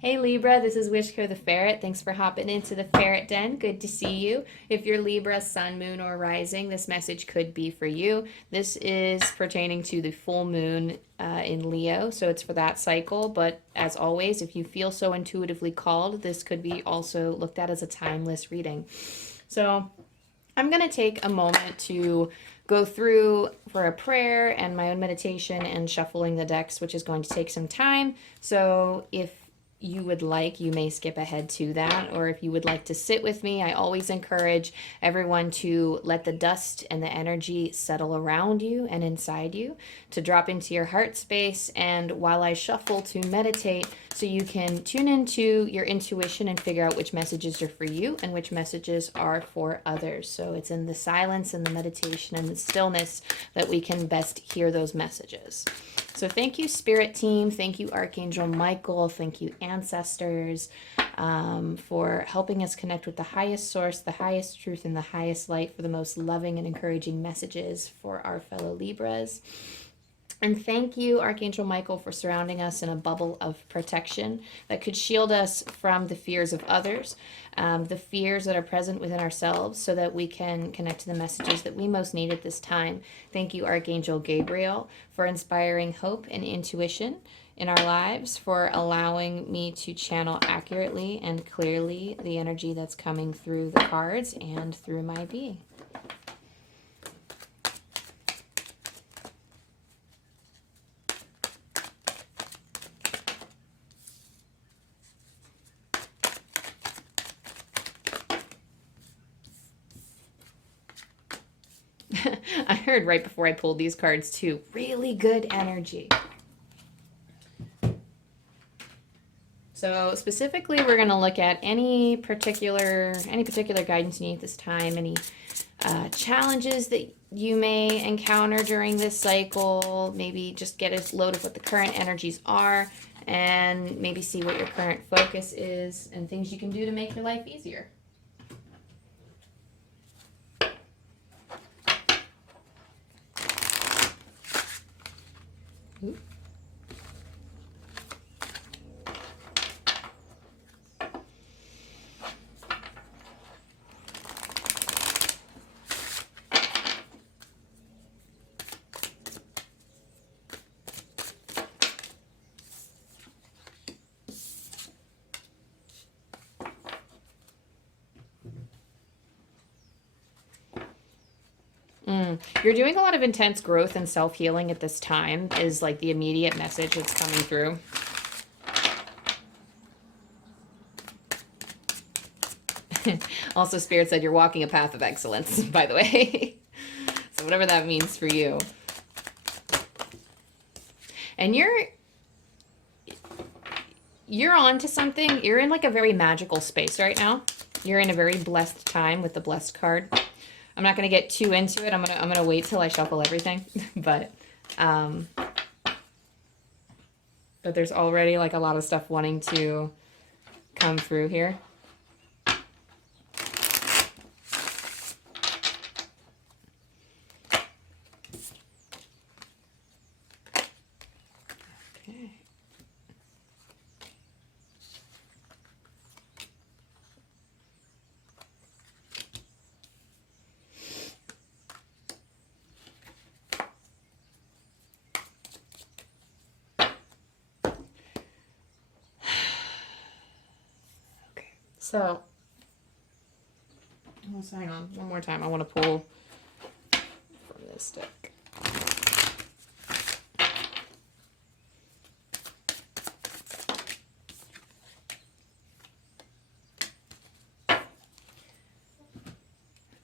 Hey Libra, this is Wishko the Ferret. Thanks for hopping into the Ferret Den. Good to see you. If you're Libra, Sun, Moon, or Rising, this message could be for you. This is pertaining to the full moon in Leo, so it's for that cycle. But as always, if you feel so intuitively called, this could be also looked at as a timeless reading. So I'm going to take a moment to go through for a prayer and my own meditation and shuffling the decks, which is going to take some time. So if you would like, you may skip ahead to that, or if you would like to sit with me, I always encourage everyone to let the dust and the energy settle around you and inside you, to drop into your heart space, and while I shuffle, to meditate so you can tune into your intuition and figure out which messages are for you and which messages are for others. So it's in the silence and the meditation and the stillness that we can best hear those messages. So thank you, Spirit Team. Thank you, Archangel Michael. Thank you, ancestors, for helping us connect with the highest source, the highest truth, and the highest light for the most loving and encouraging messages for our fellow Libras. And thank you, Archangel Michael, for surrounding us in a bubble of protection that could shield us from the fears of others, the fears that are present within ourselves, so that we can connect to the messages that we most need at this time. Thank you, Archangel Gabriel, for inspiring hope and intuition in our lives, for allowing me to channel accurately and clearly the energy that's coming through the cards and through my being. I heard right before I pulled these cards too, really good energy. So specifically, we're going to look at any particular guidance you need at this time, any challenges that you may encounter during this cycle, maybe just get a load of what the current energies are, and maybe see what your current focus is and things you can do to make your life easier. Ooh. You're doing a lot of intense growth and self-healing at this time is like the immediate message that's coming through. Also, Spirit said you're walking a path of excellence, by the way. So whatever that means for you. And you're on to something. You're in like a very magical space right now. You're in a very blessed time with the blessed card. I'm not going to get too into it. I'm gonna wait till I shuffle everything. But there's already like a lot of stuff wanting to come through here. So, let's hang on one more time. I want to pull from this deck.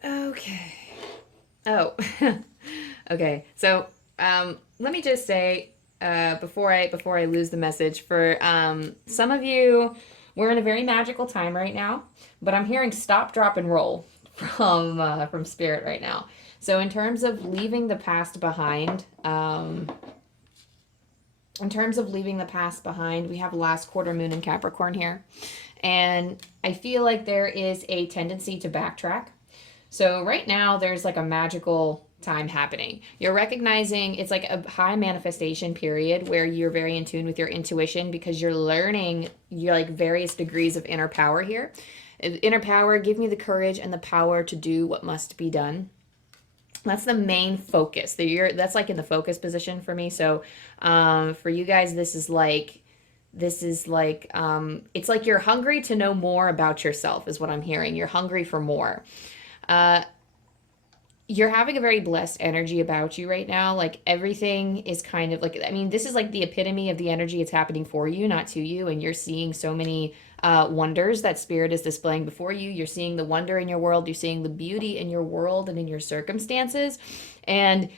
Okay. Oh, okay. So, let me just say, before I lose the message, for some of you, we're in a very magical time right now, but I'm hearing stop, drop, and roll from Spirit right now. So in terms of leaving the past behind, we have last quarter moon in Capricorn here. And I feel like there is a tendency to backtrack. So right now there's like a magical time happening. You're recognizing it's like a high manifestation period where you're very in tune with your intuition because you're learning you're like various degrees of inner power here. Inner power, give me the courage and the power to do what must be done. That's the main focus. That's like in the focus position for me. So for you guys, this is like it's like you're hungry to know more about yourself is what I'm hearing. You're hungry for more. You're having a very blessed energy about you right now. Like everything is kind of like, I mean, this is like the epitome of the energy. It's happening for you, not to you. And you're seeing so many wonders that spirit is displaying before you. You're seeing the wonder in your world. You're seeing the beauty in your world and in your circumstances. And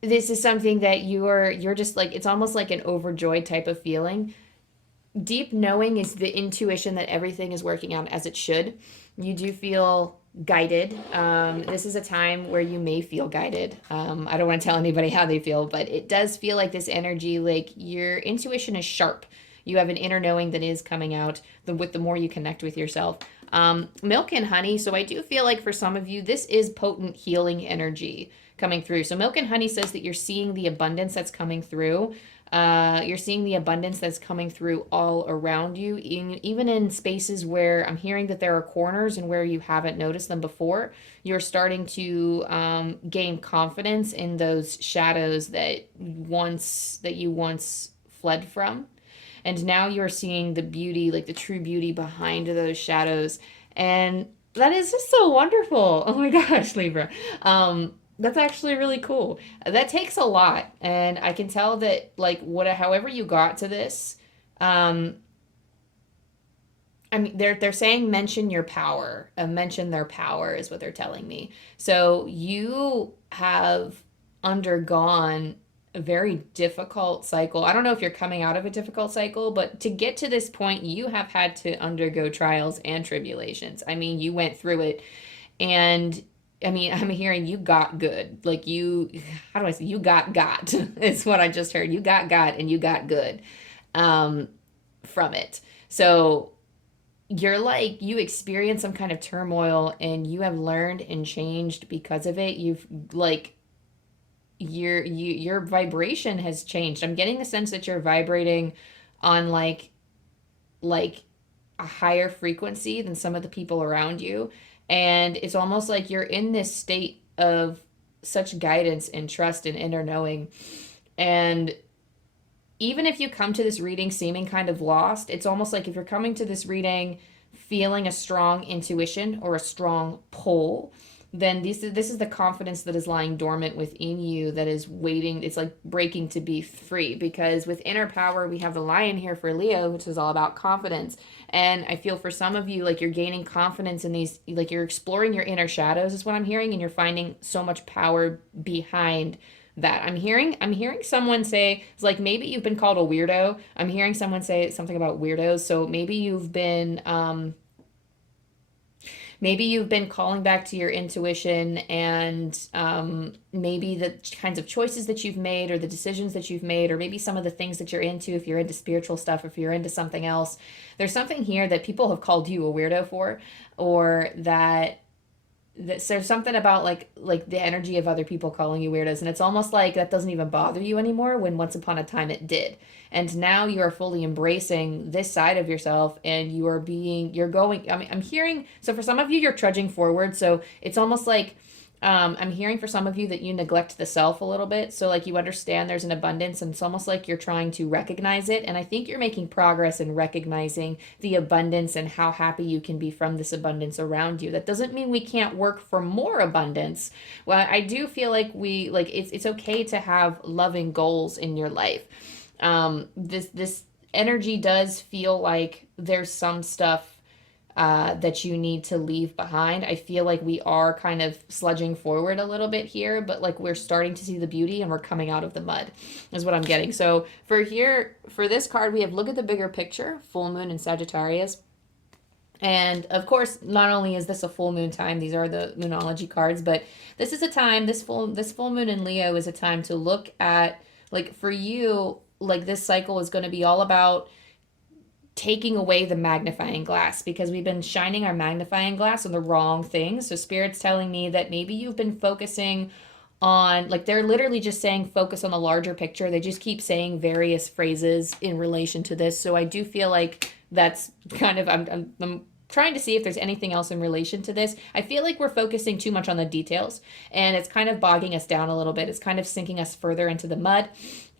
this is something that you're just like, it's almost like an overjoyed type of feeling. Deep knowing is the intuition that everything is working out as it should. You do feel guided. This is a time where you may feel guided. I don't want to tell anybody how they feel, but it does feel like this energy, like your intuition is sharp. You have an inner knowing that is coming out with the more you connect with yourself. Milk and honey. So I do feel like for some of you, this is potent healing energy coming through. So milk and honey says that you're seeing the abundance that's coming through. You're seeing the abundance that's coming through all around you, even in spaces where I'm hearing that there are corners and where you haven't noticed them before. You're starting to gain confidence in those shadows that you once fled from. And now you're seeing the beauty, like the true beauty behind those shadows. And that is just so wonderful. Oh my gosh, Libra. That's actually really cool. That takes a lot, and I can tell that like however you got to this, I mean they're saying mention your power, mention their power is what they're telling me. So you have undergone a very difficult cycle. I don't know if you're coming out of a difficult cycle, but to get to this point, you have had to undergo trials and tribulations. I mean, you went through it, and I mean, I'm hearing you got good. Like how do I say, you got, is what I just heard. You got and you got good from it. So you're like, you experience some kind of turmoil and you have learned and changed because of it. You've like, your vibration has changed. I'm getting the sense that you're vibrating on like a higher frequency than some of the people around you. And it's almost like you're in this state of such guidance and trust and inner knowing. And even if you come to this reading seeming kind of lost, it's almost like if you're coming to this reading feeling a strong intuition or a strong pull, then this is the confidence that is lying dormant within you that is waiting. It's like breaking to be free, because with inner power, we have the lion here for Leo, which is all about confidence. And I feel for some of you, like you're gaining confidence in these, like you're exploring your inner shadows is what I'm hearing. And you're finding so much power behind that. I'm hearing someone say, it's like maybe you've been called a weirdo. I'm hearing someone say something about weirdos. So maybe you've been, calling back to your intuition, and maybe the kinds of choices that you've made or the decisions that you've made, or maybe some of the things that you're into, if you're into spiritual stuff, if you're into something else. There's something here that people have called you a weirdo for, or that there's something about like the energy of other people calling you weirdos, and it's almost like that doesn't even bother you anymore when once upon a time it did. And now you are fully embracing this side of yourself, and you're going, I mean, I'm hearing, so for some of you, you're trudging forward. So it's almost like, I'm hearing for some of you that you neglect the self a little bit. So like you understand there's an abundance, and it's almost like you're trying to recognize it. And I think you're making progress in recognizing the abundance and how happy you can be from this abundance around you. That doesn't mean we can't work for more abundance. Well, I do feel like it's okay to have loving goals in your life. This energy does feel like there's some stuff that you need to leave behind. I feel like we are kind of sludging forward a little bit here, but like we're starting to see the beauty and we're coming out of the mud is what I'm getting. So for this card, we have look at the bigger picture, full moon in Sagittarius. And of course, not only is this a full moon time, these are the Moonology cards, but this is a time, this full moon in Leo is a time to look at, like for you, like this cycle is going to be all about taking away the magnifying glass, because we've been shining our magnifying glass on the wrong things. So Spirit's telling me that maybe you've been focusing on, like, they're literally just saying focus on the larger picture. They just keep saying various phrases in relation to this. So I do feel like that's kind of, I'm trying to see if there's anything else in relation to this. I feel like we're focusing too much on the details, and it's kind of bogging us down a little bit. It's kind of sinking us further into the mud.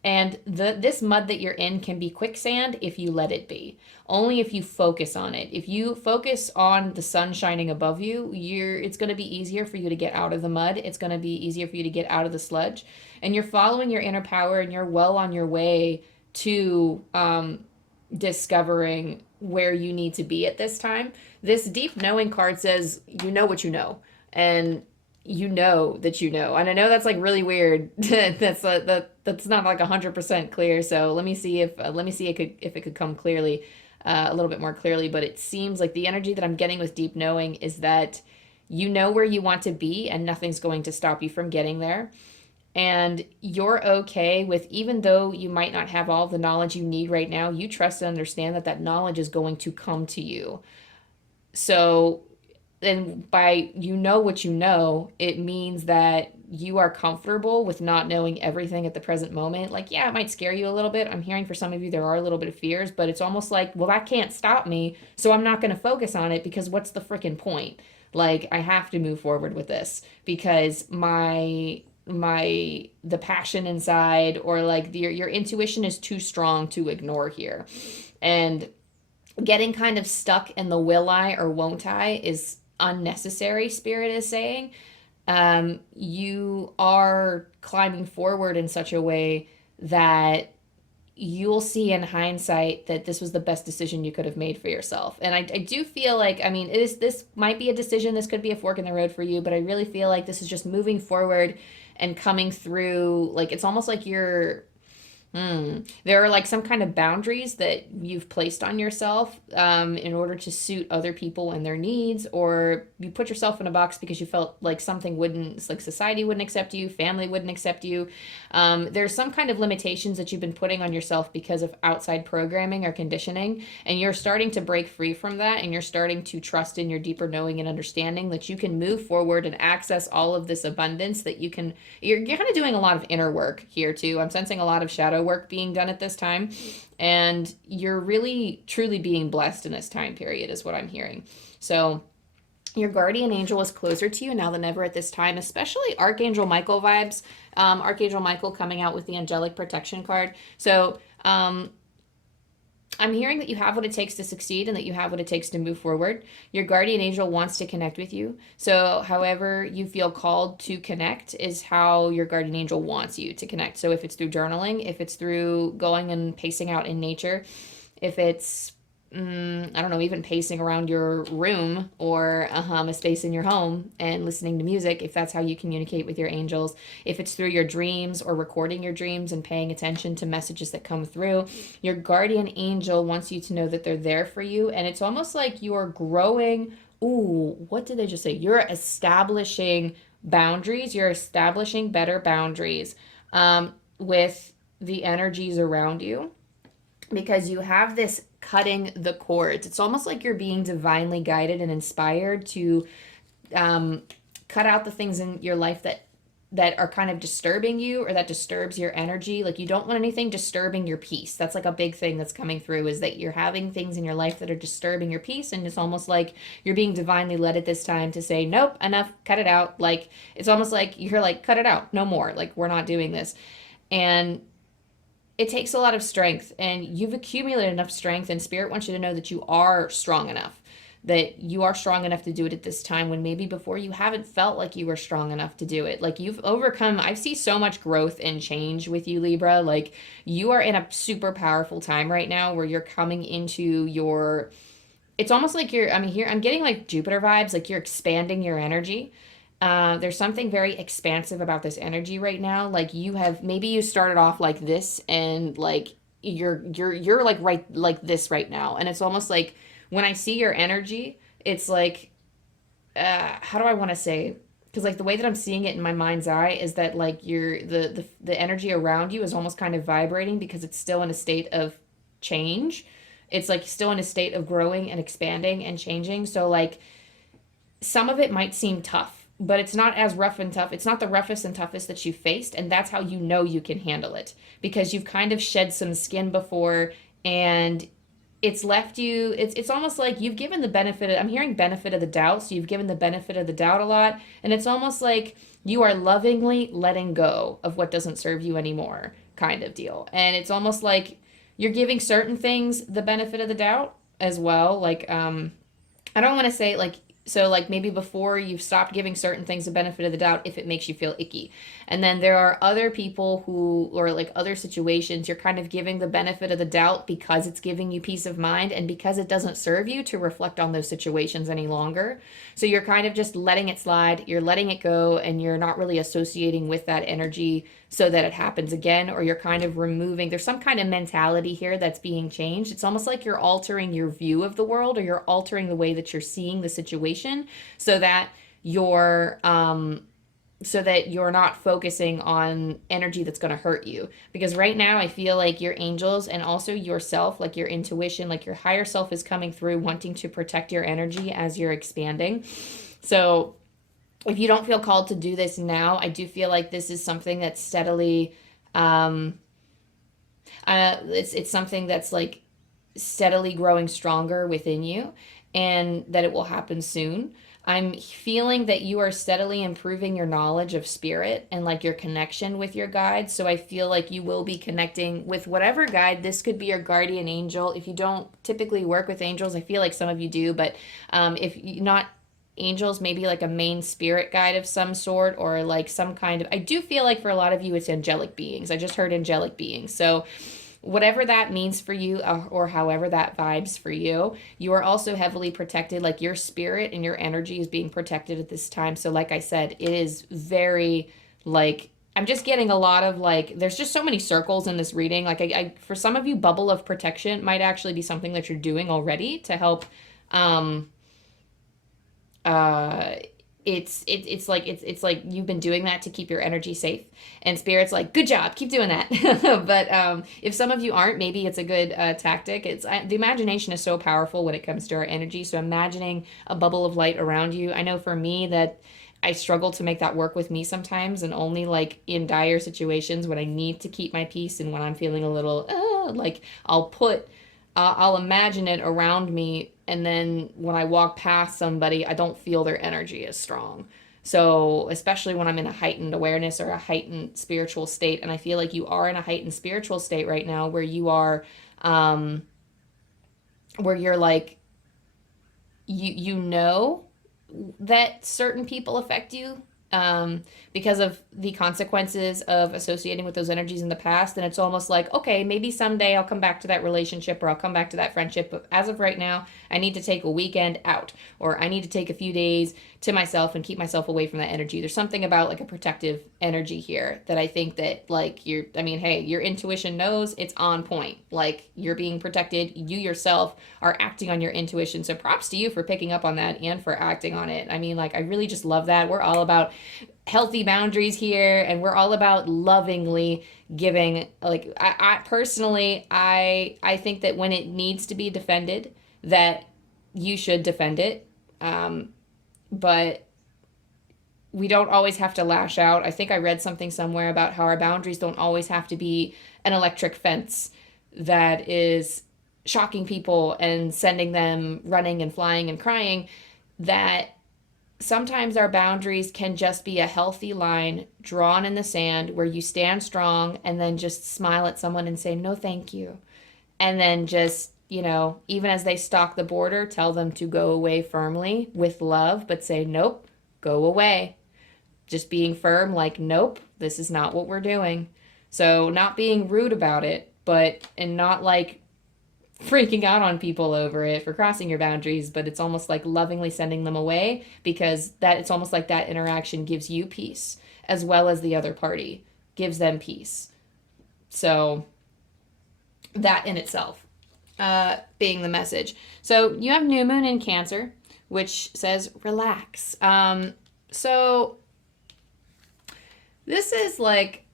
And this mud that you're in can be quicksand if you let it be. Only if you focus on it. If you focus on the sun shining above you, it's going to be easier for you to get out of the mud. It's going to be easier for you to get out of the sludge. And you're following your inner power, and you're well on your way to discovering where you need to be at this time. This deep knowing card says you know what you know. And you know that you know. And I know that's like really weird. that's not like 100% clear. So let me see if it could come clearly, a little bit more clearly. But it seems like the energy that I'm getting with deep knowing is that you know where you want to be, and nothing's going to stop you from getting there. And you're okay with, even though you might not have all the knowledge you need right now, you trust and understand that that knowledge is going to come to you. So then by you know what you know, it means that you are comfortable with not knowing everything at the present moment. Like, yeah, it might scare you a little bit. I'm hearing for some of you there are a little bit of fears, but it's almost like, well, that can't stop me, so I'm not going to focus on it, because what's the freaking point? Like, I have to move forward with this because the passion inside, or like your intuition is too strong to ignore here. And getting kind of stuck in the will I or won't I is unnecessary, Spirit is saying. You are climbing forward in such a way that you'll see in hindsight that this was the best decision you could have made for yourself. And I do feel like, I mean, this might be a decision, this could be a fork in the road for you, but I really feel like this is just moving forward and coming through. Like, it's almost like you're there are like some kind of boundaries that you've placed on yourself in order to suit other people and their needs, or you put yourself in a box because you felt like something wouldn't, like society wouldn't accept you, family wouldn't accept you. There's some kind of limitations that you've been putting on yourself because of outside programming or conditioning, and you're starting to break free from that, and you're starting to trust in your deeper knowing and understanding that you can move forward and access all of this abundance that you're kind of doing a lot of inner work here too. I'm sensing a lot of shadow work being done at this time, and you're really truly being blessed in this time period is what I'm hearing. So your guardian angel is closer to you now than ever at this time, especially Archangel Michael vibes. Archangel Michael coming out with the angelic protection card. So I'm hearing that you have what it takes to succeed, and that you have what it takes to move forward. Your guardian angel wants to connect with you. So however you feel called to connect is how your guardian angel wants you to connect. So if it's through journaling, if it's through going and pacing out in nature, if it's I don't know, even pacing around your room, or a space in your home and listening to music, if that's how you communicate with your angels, if it's through your dreams or recording your dreams and paying attention to messages that come through, your guardian angel wants you to know that they're there for you. And it's almost like you're growing. Ooh, what did they just say? You're establishing boundaries. You're establishing better boundaries with the energies around you, because you have this cutting the cords. It's almost like you're being divinely guided and inspired to cut out the things in your life that are kind of disturbing you, or that disturbs your energy. Like, you don't want anything disturbing your peace. That's like a big thing that's coming through, is that you're having things in your life that are disturbing your peace, and it's almost like you're being divinely led at this time to say, nope, enough, cut it out. Like, it's almost like you're like, cut it out, no more. Like, we're not doing this. And it takes a lot of strength, and you've accumulated enough strength, and Spirit wants you to know that you are strong enough, that you are strong enough to do it at this time, when maybe before you haven't felt like you were strong enough to do it. Like, you've overcome, I see so much growth and change with you, Libra. Like, you are in a super powerful time right now where you're coming into your, it's almost like I'm getting like Jupiter vibes, like you're expanding your energy. There's something very expansive about this energy right now. Like, maybe you started off like this, and like you're like right like this right now. And it's almost like, when I see your energy, it's like, how do I want to say? Because like the way that I'm seeing it in my mind's eye is that like the energy around you is almost kind of vibrating, because it's still in a state of change. It's like still in a state of growing and expanding and changing. So like, some of it might seem tough but it's not as rough and tough. It's not the roughest and toughest that you faced, and that's how you know you can handle it, because you've kind of shed some skin before, and it's left you, it's almost like you've given the benefit of, I'm hearing benefit of the doubt, so you've given the benefit of the doubt a lot, and it's almost like you are lovingly letting go of what doesn't serve you anymore, kind of deal. And it's almost like you're giving certain things the benefit of the doubt as well. Like, I don't want to say like, so like maybe before you've stopped giving certain things the benefit of the doubt if it makes you feel icky. And then there are other people who, or like other situations, you're kind of giving the benefit of the doubt because it's giving you peace of mind and because it doesn't serve you to reflect on those situations any longer. So you're kind of just letting it slide, you're letting it go, and you're not really associating with that energy so that it happens again, or you're kind of removing, there's some kind of mentality here that's being changed. It's almost like you're altering your view of the world, or you're altering the way that you're seeing the situation so that you're not focusing on energy that's going to hurt you. Because right now I feel like your angels and also yourself, like your intuition, like your higher self is coming through wanting to protect your energy as you're expanding. So if you don't feel called to do this now, I do feel like this is something that's steadily, it's something that's like steadily growing stronger within you, and that it will happen soon. I'm feeling that you are steadily improving your knowledge of spirit and like your connection with your guides. So I feel like you will be connecting with whatever guide. This could be your guardian angel. If you don't typically work with angels, I feel like some of you do, but if you not angels, maybe like a main spirit guide of some sort, or like some kind of, I do feel like for a lot of you it's angelic beings. I just heard angelic beings. So whatever that means for you, or however that vibes for you, you are also heavily protected. Like your spirit and your energy is being protected at this time. So like I said, it is very like, I'm just getting a lot of like, there's just so many circles in this reading. Like I for some of you, bubble of protection might actually be something that you're doing already to help it's like you've been doing that to keep your energy safe, and spirit's like, good job, keep doing that. But if some of you aren't, maybe it's a good tactic. The imagination is so powerful when it comes to our energy. So imagining a bubble of light around you, I know for me that I struggle to make that work with me sometimes, and only like in dire situations when I need to keep my peace and when I'm feeling a little like I'll imagine it around me, and then when I walk past somebody, I don't feel their energy as strong. So especially when I'm in a heightened awareness or a heightened spiritual state, and I feel like you are in a heightened spiritual state right now, where you are, where you're like, you know that certain people affect you, because of the consequences of associating with those energies in the past. And it's almost like, okay, maybe someday I'll come back to that relationship, or I'll come back to that friendship. But as of right now, I need to take a weekend out, or I need to take a few days to myself and keep myself away from that energy. There's something about like a protective energy here that I think that like hey, your intuition knows it's on point. Like you're being protected. You yourself are acting on your intuition. So props to you for picking up on that and for acting on it. I mean, like, I really just love that. We're all about healthy boundaries here, and we're all about lovingly giving. Like I personally, I think that when it needs to be defended, that you should defend it, but we don't always have to lash out. I think I read something somewhere about how our boundaries don't always have to be an electric fence that is shocking people and sending them running and flying and crying. That sometimes our boundaries can just be a healthy line drawn in the sand where you stand strong and then just smile at someone and say, no, thank you. And then just, even as they stalk the border, tell them to go away firmly with love, but say, nope, go away. Just being firm, like, nope, this is not what we're doing. So not being rude about it, and not like freaking out on people over it for crossing your boundaries, but it's almost like lovingly sending them away, because it's almost like that interaction gives you peace as well as the other party gives them peace. So that in itself being the message. So you have new moon in Cancer, which says relax. So this is like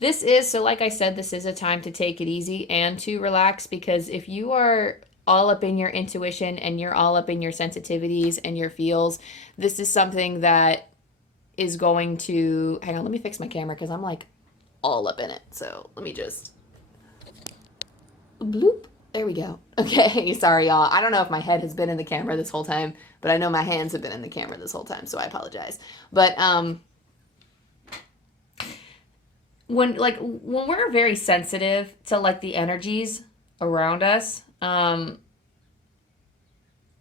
so like I said, this is a time to take it easy and to relax, because if you are all up in your intuition and you're all up in your sensitivities and your feels, this is something that is going to, hang on, let me fix my camera because I'm like all up in it. So let me just, bloop. There we go. Okay, sorry y'all. I don't know if my head has been in the camera this whole time, but I know my hands have been in the camera this whole time, so I apologize. But when we're very sensitive to like the energies around us,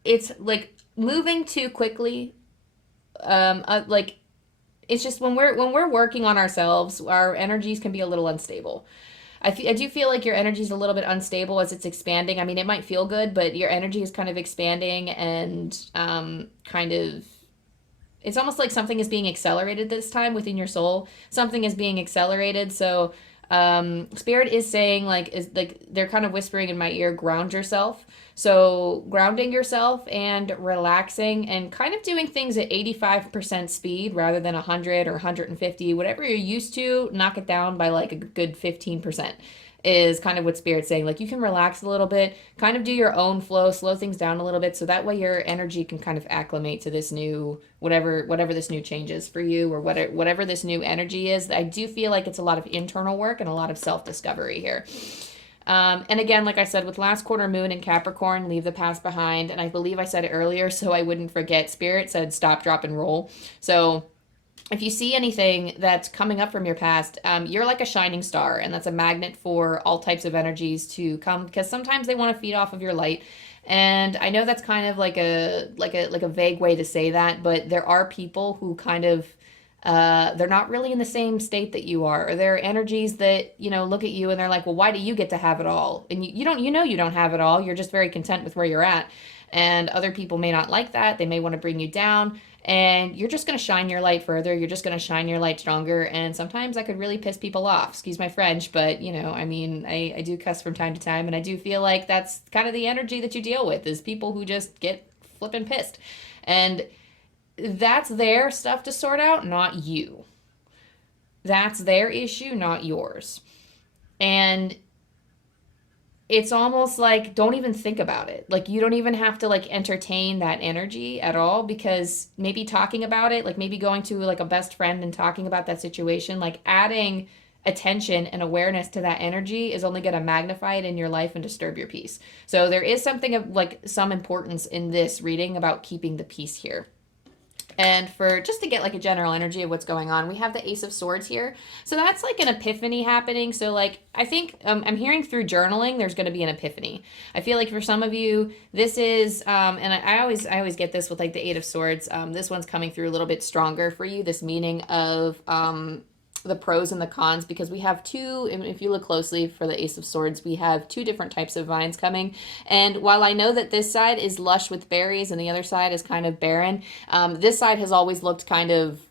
it's like moving too quickly. Like it's just when we're working on ourselves, our energies can be a little unstable. I do feel like your energy is a little bit unstable as it's expanding. I mean, it might feel good, but your energy is kind of expanding and kind of, it's almost like something is being accelerated this time within your soul. Something is being accelerated. So Spirit is saying like they're kind of whispering in my ear, ground yourself. So grounding yourself and relaxing and kind of doing things at 85% speed rather than 100 or 150, whatever you're used to, knock it down by like a good 15% is kind of what Spirit's saying. Like you can relax a little bit, kind of do your own flow, slow things down a little bit so that way your energy can kind of acclimate to this new, whatever this new change is for you or whatever this new energy is. I do feel like it's a lot of internal work and a lot of self-discovery here. And again, like I said, with last quarter moon in Capricorn, leave the past behind. And I believe I said it earlier, so I wouldn't forget. Spirit said stop, drop, and roll. So if you see anything that's coming up from your past, you're like a shining star, and that's a magnet for all types of energies to come because sometimes they want to feed off of your light. And I know that's kind of like a vague way to say that, but there are people who kind of they're not really in the same state that you are, or there are energies that, you know, look at you and they're like, well, why do you get to have it all? And you don't have it all. You're just very content with where you're at. And other people may not like that. They may want to bring you down, and you're just going to shine your light further. You're just going to shine your light stronger. And sometimes that could really piss people off. Excuse my French, but you know, I mean, I do cuss from time to time, and I do feel like that's kind of the energy that you deal with is people who just get flippin' pissed. And that's their stuff to sort out, not you. That's their issue, not yours. And it's almost like don't even think about it. Like you don't even have to like entertain that energy at all, because maybe talking about it, like maybe going to like a best friend and talking about that situation, like adding attention and awareness to that energy is only going to magnify it in your life and disturb your peace. So there is something of like some importance in this reading about keeping the peace here. And for just to get like a general energy of what's going on, we have the Ace of Swords here. So that's like an epiphany happening. So like I think I'm hearing through journaling there's going to be an epiphany. I feel like for some of you this is and I always get this with like the Eight of Swords. This one's coming through a little bit stronger for you. This meaning of the pros and the cons, because we have two, if you look closely for the Ace of Swords, we have two different types of vines coming. And while I know that this side is lush with berries and the other side is kind of barren, this side has always looked kind of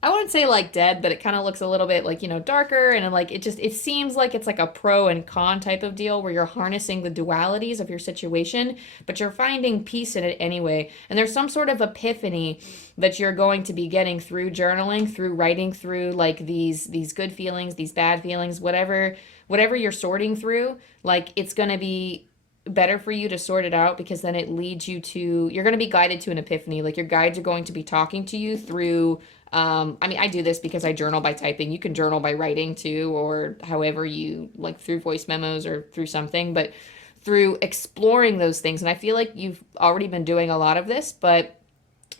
I wouldn't say like dead, but it kind of looks a little bit like, you know, darker, and like it seems like it's like a pro and con type of deal where you're harnessing the dualities of your situation, but you're finding peace in it anyway. And there's some sort of epiphany that you're going to be getting through journaling, through writing, through like these good feelings, these bad feelings, whatever you're sorting through, like it's going to be better for you to sort it out, because then it leads you to, you're going to be guided to an epiphany. Like your guides are going to be talking to you through I mean, I do this because I journal by typing. You can journal by writing too, or however you like, through voice memos or through something, but through exploring those things. And I feel like you've already been doing a lot of this, but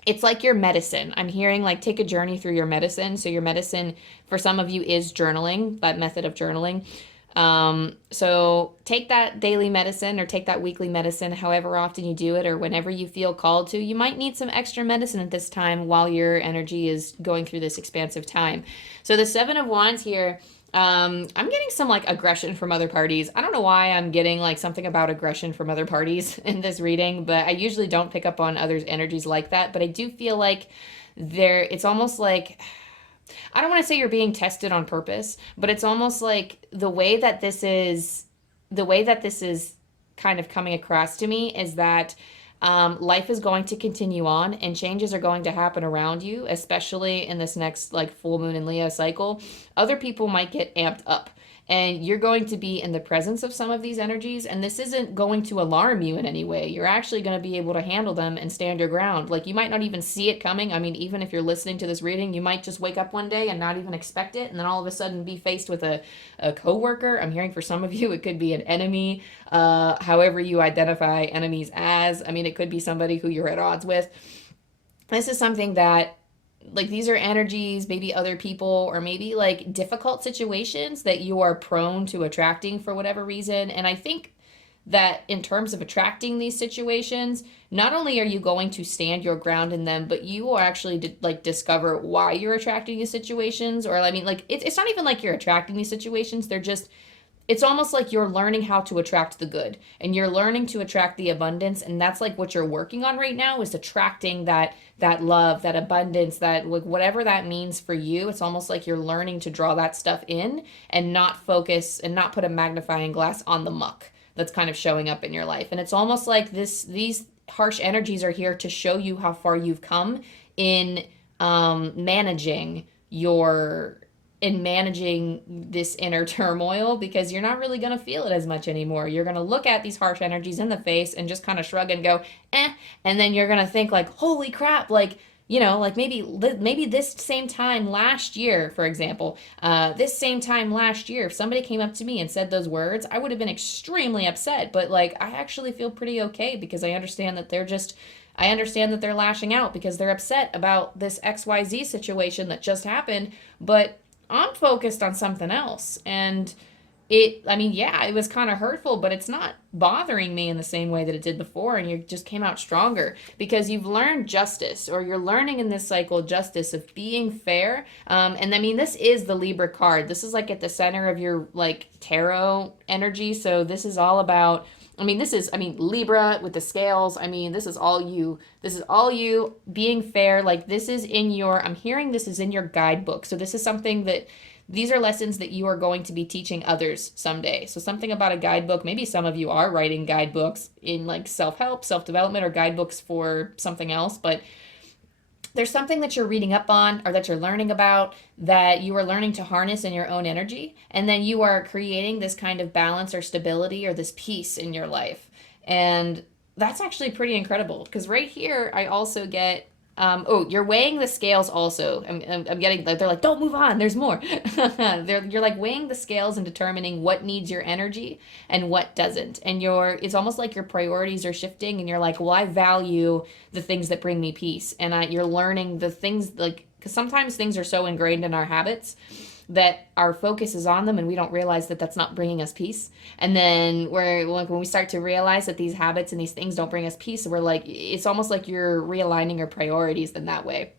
it's like your medicine. I'm hearing like take a journey through your medicine. So your medicine for some of you is journaling, that method of journaling. So take that daily medicine or take that weekly medicine, however often you do it or whenever you feel called to. You might need some extra medicine at this time while your energy is going through this expansive time. So the Seven of Wands here, I'm getting some like aggression from other parties. I don't know why I'm getting like something about aggression from other parties in this reading, but I usually don't pick up on others' energies like that. But I do feel like it's almost like, I don't want to say you're being tested on purpose, but it's almost like the way that this is kind of coming across to me is that life is going to continue on and changes are going to happen around you, especially in this next like full moon in Leo cycle. Other people might get amped up. and you're going to be in the presence of some of these energies, and this isn't going to alarm you in any way. You're actually going to be able to handle them and stand your ground. Like, you might not even see it coming. I mean, even if you're listening to this reading, you might just wake up one day and not even expect it, and then all of a sudden be faced with a coworker. I'm hearing for some of you it could be an enemy, however you identify enemies as. I mean, it could be somebody who you're at odds with. This is something that, like, these are energies, maybe other people, or maybe like difficult situations that you are prone to attracting for whatever reason. And I think that in terms of attracting these situations, not only are you going to stand your ground in them, but you will actually like discover why you're attracting these situations. Or I mean, like, it's not even like you're attracting these situations. They're just, it's almost like you're learning how to attract the good, and you're learning to attract the abundance. And that's like what you're working on right now, is attracting that love, that abundance, that whatever that means for you. It's almost like you're learning to draw that stuff in and not focus and not put a magnifying glass on the muck that's kind of showing up in your life. And it's almost like these harsh energies are here to show you how far you've come in managing this inner turmoil, because you're not really going to feel it as much anymore. You're going to look at these harsh energies in the face and just kind of shrug and go, and then you're going to think like, holy crap, like, you know, like maybe this same time last year, for example, this same time last year, if somebody came up to me and said those words, I would have been extremely upset. But like, I actually feel pretty okay, because I understand that they're lashing out because they're upset about this XYZ situation that just happened, but I'm focused on something else. And it was kind of hurtful, but it's not bothering me in the same way that it did before. And you just came out stronger because you've learned justice, or you're learning in this cycle justice of being fair. And I mean, this is the Libra card. This is like at the center of your like tarot energy. So this is all about, Libra with the scales. I mean, this is all you. This is all you being fair. Like, this is I'm hearing this is in your guidebook. So this is something that, these are lessons that you are going to be teaching others someday. So something about a guidebook. Maybe some of you are writing guidebooks in like self-help, self-development, or guidebooks for something else. But there's something that you're reading up on, or that you're learning about, that you are learning to harness in your own energy. And then you are creating this kind of balance or stability or this peace in your life. And that's actually pretty incredible, because right here, I also get, you're weighing the scales also. I'm getting, they're like, don't move on, there's more. You're like weighing the scales and determining what needs your energy and what doesn't. And it's almost like your priorities are shifting, and you're like, well, I value the things that bring me peace. And you're learning the things, like, because sometimes things are so ingrained in our habits that our focus is on them, and we don't realize that that's not bringing us peace. And then when we start to realize that these habits and these things don't bring us peace, we're like, it's almost like you're realigning your priorities in that way.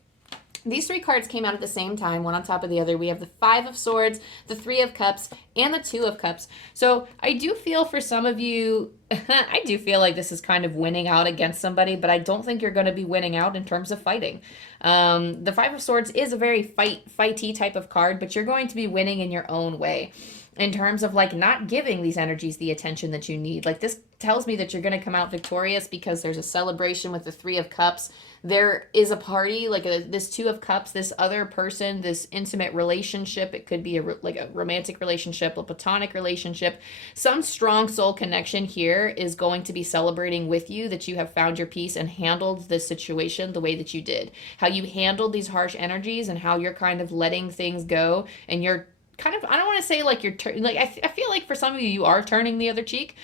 These three cards came out at the same time, one on top of the other. We have the Five of Swords, the Three of Cups, and the Two of Cups. So I do feel for some of you, I do feel like this is kind of winning out against somebody, but I don't think you're going to be winning out in terms of fighting. The Five of Swords is a very fighty type of card, but you're going to be winning in your own way, in terms of like not giving these energies the attention that you need. Like, this tells me that you're going to come out victorious because there's a celebration with the Three of Cups. There is a party, like this Two of Cups, this other person, this intimate relationship. It could be a romantic relationship, a platonic relationship. Some strong soul connection here is going to be celebrating with you that you have found your peace and handled this situation the way that you did. How you handled these harsh energies, and how you're kind of letting things go, and you're kind of, I don't want to say like you're I feel like for some of you are turning the other cheek.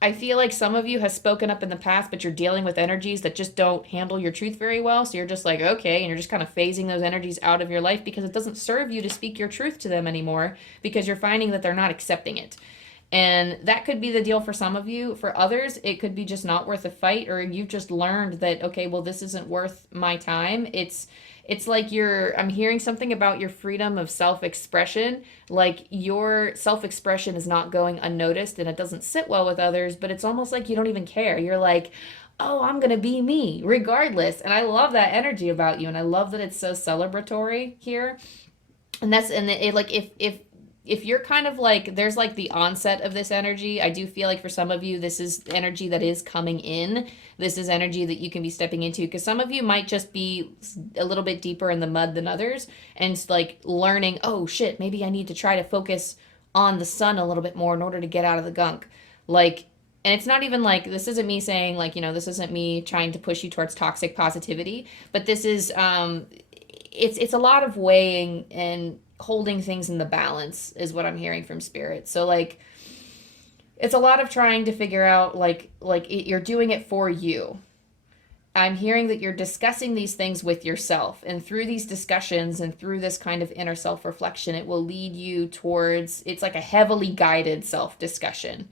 I feel like some of you has spoken up in the past, but you're dealing with energies that just don't handle your truth very well. So you're just like, okay, and you're just kind of phasing those energies out of your life because it doesn't serve you to speak your truth to them anymore, because you're finding that they're not accepting it. And that could be the deal for some of you. For others, it could be just not worth a fight, or you've just learned that, okay, well, this isn't worth my time. It's like I'm hearing something about your freedom of self-expression. Like, your self-expression is not going unnoticed, and it doesn't sit well with others, but it's almost like you don't even care. You're like, oh, I'm going to be me regardless. And I love that energy about you. And I love that it's so celebratory here. And if if you're kind of like, there's like the onset of this energy, I do feel like for some of you, this is energy that is coming in. This is energy that you can be stepping into, because some of you might just be a little bit deeper in the mud than others, and like learning, oh shit, maybe I need to try to focus on the sun a little bit more in order to get out of the gunk. Like, and it's not even like, this isn't me saying like, you know, this isn't me trying to push you towards toxic positivity, but this is, it's a lot of weighing and holding things in the balance is what I'm hearing from spirit. So like, it's a lot of trying to figure out you're doing it for you. I'm hearing that you're discussing these things with yourself, and through these discussions and through this kind of inner self-reflection, it will lead you towards, it's like a heavily guided self-discussion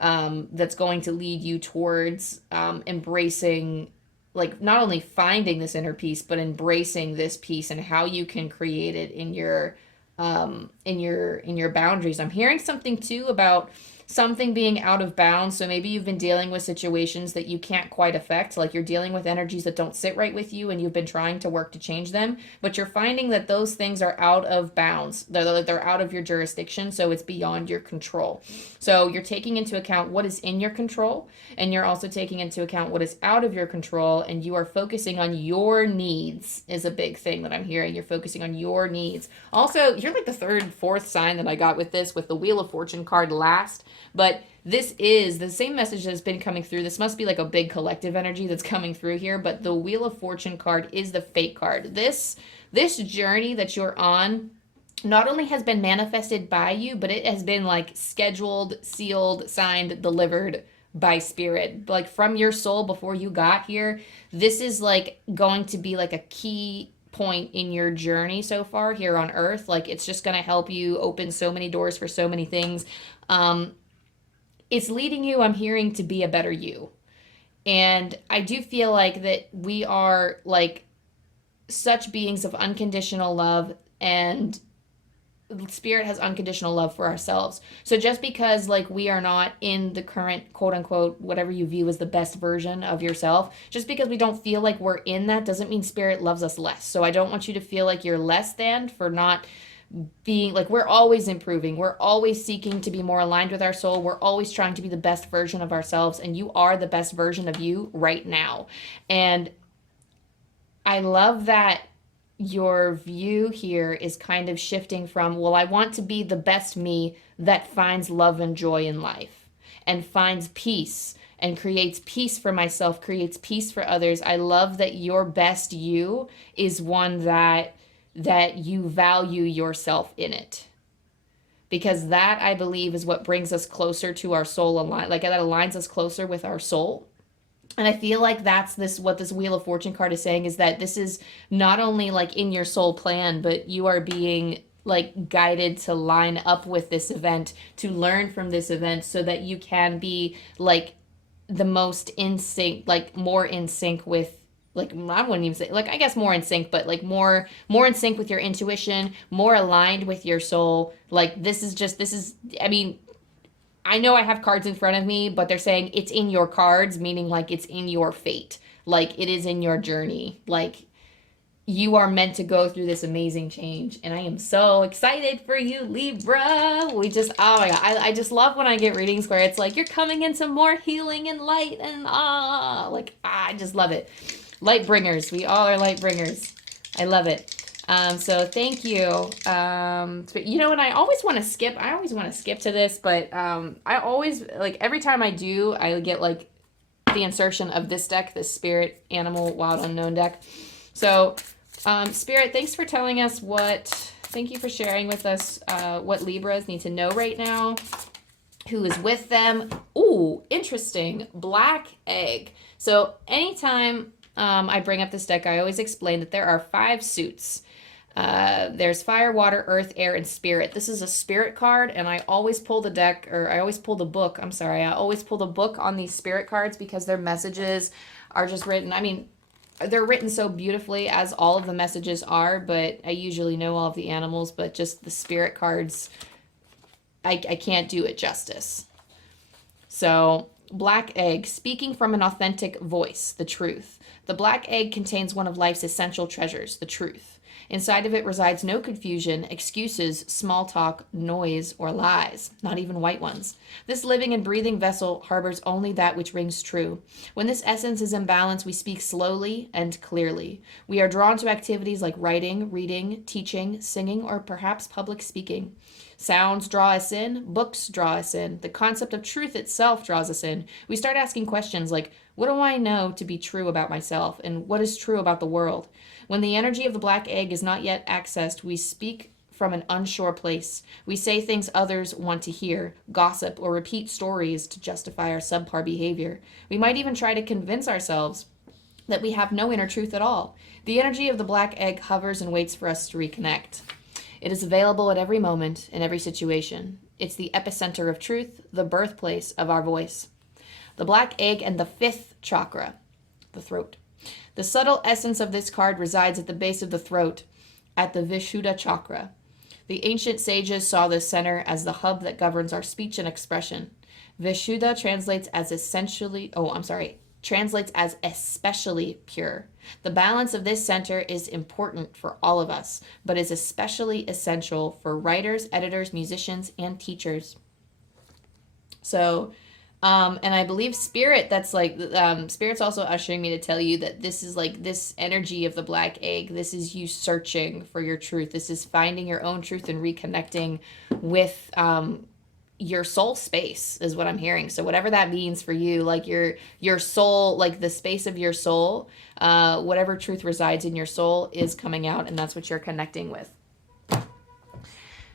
that's going to lead you towards embracing, like not only finding this inner peace, but embracing this peace and how you can create it in your boundaries. I'm hearing something too about something being out of bounds. So maybe you've been dealing with situations that you can't quite affect, like you're dealing with energies that don't sit right with you, and you've been trying to work to change them, but you're finding that those things are out of bounds. They're out of your jurisdiction, so it's beyond your control. So you're taking into account what is in your control, and you're also taking into account what is out of your control, and you are focusing on your needs is a big thing that I'm hearing. You're focusing on your needs. Also, you're like the third, fourth sign that I got with this, with the Wheel of Fortune card last. But this is the same message that's been coming through. This must be like a big collective energy that's coming through here. But the Wheel of Fortune card is the fate card. This journey that you're on not only has been manifested by you, but it has been like scheduled, sealed, signed, delivered by spirit. Like from your soul before you got here. This is like going to be like a key point in your journey so far here on earth. Like it's just going to help you open so many doors for so many things. It's leading you, I'm hearing, to be a better you. And I do feel like that we are like such beings of unconditional love, and spirit has unconditional love for ourselves. So just because like we are not in the current quote unquote whatever you view as the best version of yourself, just because we don't feel like we're in that doesn't mean spirit loves us less. So I don't want you to feel like you're less than for not being like, we're always improving, we're always seeking to be more aligned with our soul, we're always trying to be the best version of ourselves, and you are the best version of you right now. And I love that your view here is kind of shifting from, well, I want to be the best me that finds love and joy in life and finds peace and creates peace for myself, creates peace for others. I love that your best you is one that you value yourself in it, because that, I believe, is what brings us closer to our soul, like that aligns us closer with our soul. And I feel like that's what this Wheel of Fortune card is saying, is that this is not only like in your soul plan, but you are being like guided to line up with this event, to learn from this event, so that you can be like the most in sync, like more in sync with, like, I wouldn't even say, like, I guess more in sync, but like more in sync with your intuition, more aligned with your soul. Like I mean, I know I have cards in front of me, but they're saying it's in your cards, meaning like it's in your fate. Like it is in your journey. Like you are meant to go through this amazing change. And I am so excited for you, Libra. Oh my God. I just love when I get readings where it's like, you're coming into more healing and light and I just love it. Light bringers. We all are light bringers. I love it. So thank you. You know, and I always want to skip to this, but I always, like, every time I do, I get like the insertion of this deck, this Spirit Animal Wild Unknown deck. So Spirit, thanks for telling us thank you for sharing with us what Libras need to know right now, who is with them. Ooh, interesting. Black egg. So anytime I bring up this deck, I always explain that there are 5 suits. There's fire, water, earth, air, and spirit. This is a spirit card, and I always pull the book. I always pull the book on these spirit cards because their messages are just written. I mean, they're written so beautifully, as all of the messages are, but I usually know all of the animals, but just the spirit cards, I can't do it justice. So, black egg, speaking from an authentic voice, the truth. The black egg contains one of life's essential treasures, the truth. Inside of it resides no confusion, excuses, small talk, noise, or lies, not even white ones. This living and breathing vessel harbors only that which rings true. When this essence is in balance, we speak slowly and clearly. We are drawn to activities like writing, reading, teaching, singing, or perhaps public speaking. Sounds draw us in, books draw us in, the concept of truth itself draws us in. We start asking questions like, what do I know to be true about myself, and what is true about the world? When the energy of the black egg is not yet accessed, we speak from an unsure place. We say things others want to hear, gossip, or repeat stories to justify our subpar behavior. We might even try to convince ourselves that we have no inner truth at all. The energy of the black egg hovers and waits for us to reconnect. It is available at every moment, in every situation. It's the epicenter of truth, the birthplace of our voice. The black egg and the fifth chakra, the throat. The subtle essence of this card resides at the base of the throat, at the Vishuddha chakra. The ancient sages saw this center as the hub that governs our speech and expression. Vishuddha translates as especially pure. The balance of this center is important for all of us, but is especially essential for writers, editors, musicians, and teachers. So, and I believe Spirit, that's like, Spirit's also ushering me to tell you that this is like this energy of the black egg. This is you searching for your truth. This is finding your own truth and reconnecting with, your soul space is what I'm hearing. So whatever that means for you, like your soul, like the space of your soul, whatever truth resides in your soul is coming out, and that's what you're connecting with.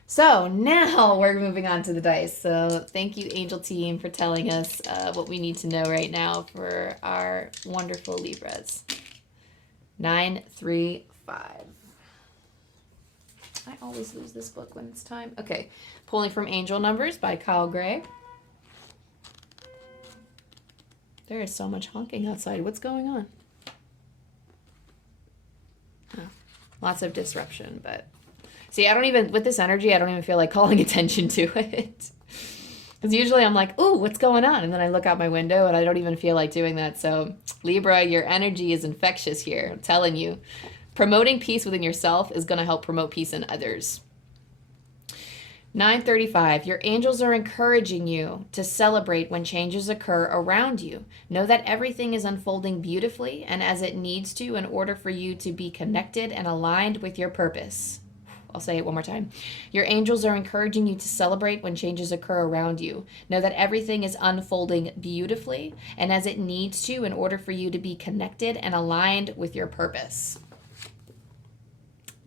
So now we're moving on to the dice. So thank you, Angel Team, for telling us what we need to know right now for our wonderful Libras. 9, 3, 5. I always lose this book when it's time. Okay, pulling from Angel Numbers by Kyle Gray. There is so much honking outside. What's going on? Oh, lots of disruption, but see, with this energy, I don't even feel like calling attention to it. Because usually I'm like, ooh, what's going on? And then I look out my window and I don't even feel like doing that. So Libra, your energy is infectious here. I'm telling you. Promoting peace within yourself is going to help promote peace in others. 9:35. Your angels are encouraging you to celebrate when changes occur around you. Know that everything is unfolding beautifully and as it needs to in order for you to be connected and aligned with your purpose. I'll say it one more time. Your angels are encouraging you to celebrate when changes occur around you. Know that everything is unfolding beautifully and as it needs to in order for you to be connected and aligned with your purpose.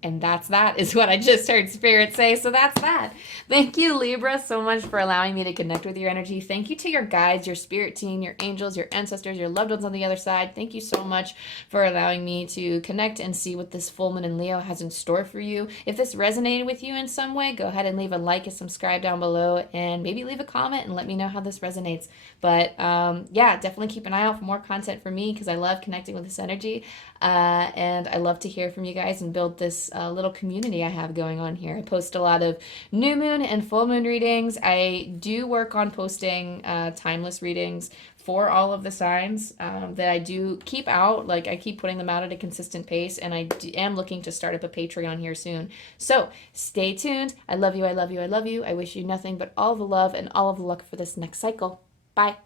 And that is what I just heard Spirit say. So that's that. Thank you, Libra, so much for allowing me to connect with your energy. Thank you to your guides, your spirit team, your angels, your ancestors, your loved ones on the other side. Thank you so much for allowing me to connect and see what this full moon in Leo has in store for you. If this resonated with you in some way, go ahead and leave a like and subscribe down below, and maybe leave a comment and let me know how this resonates. But yeah, definitely keep an eye out for more content from me because I love connecting with this energy. And I love to hear from you guys and build this little community I have going on here. I post a lot of new moon and full moon readings. I do work on posting timeless readings for all of the signs that I do keep out. Like I keep putting them out at a consistent pace, and I am looking to start up a Patreon here soon. So stay tuned. I love you. I love you. I love you. I wish you nothing but all the love and all of the luck for this next cycle. Bye.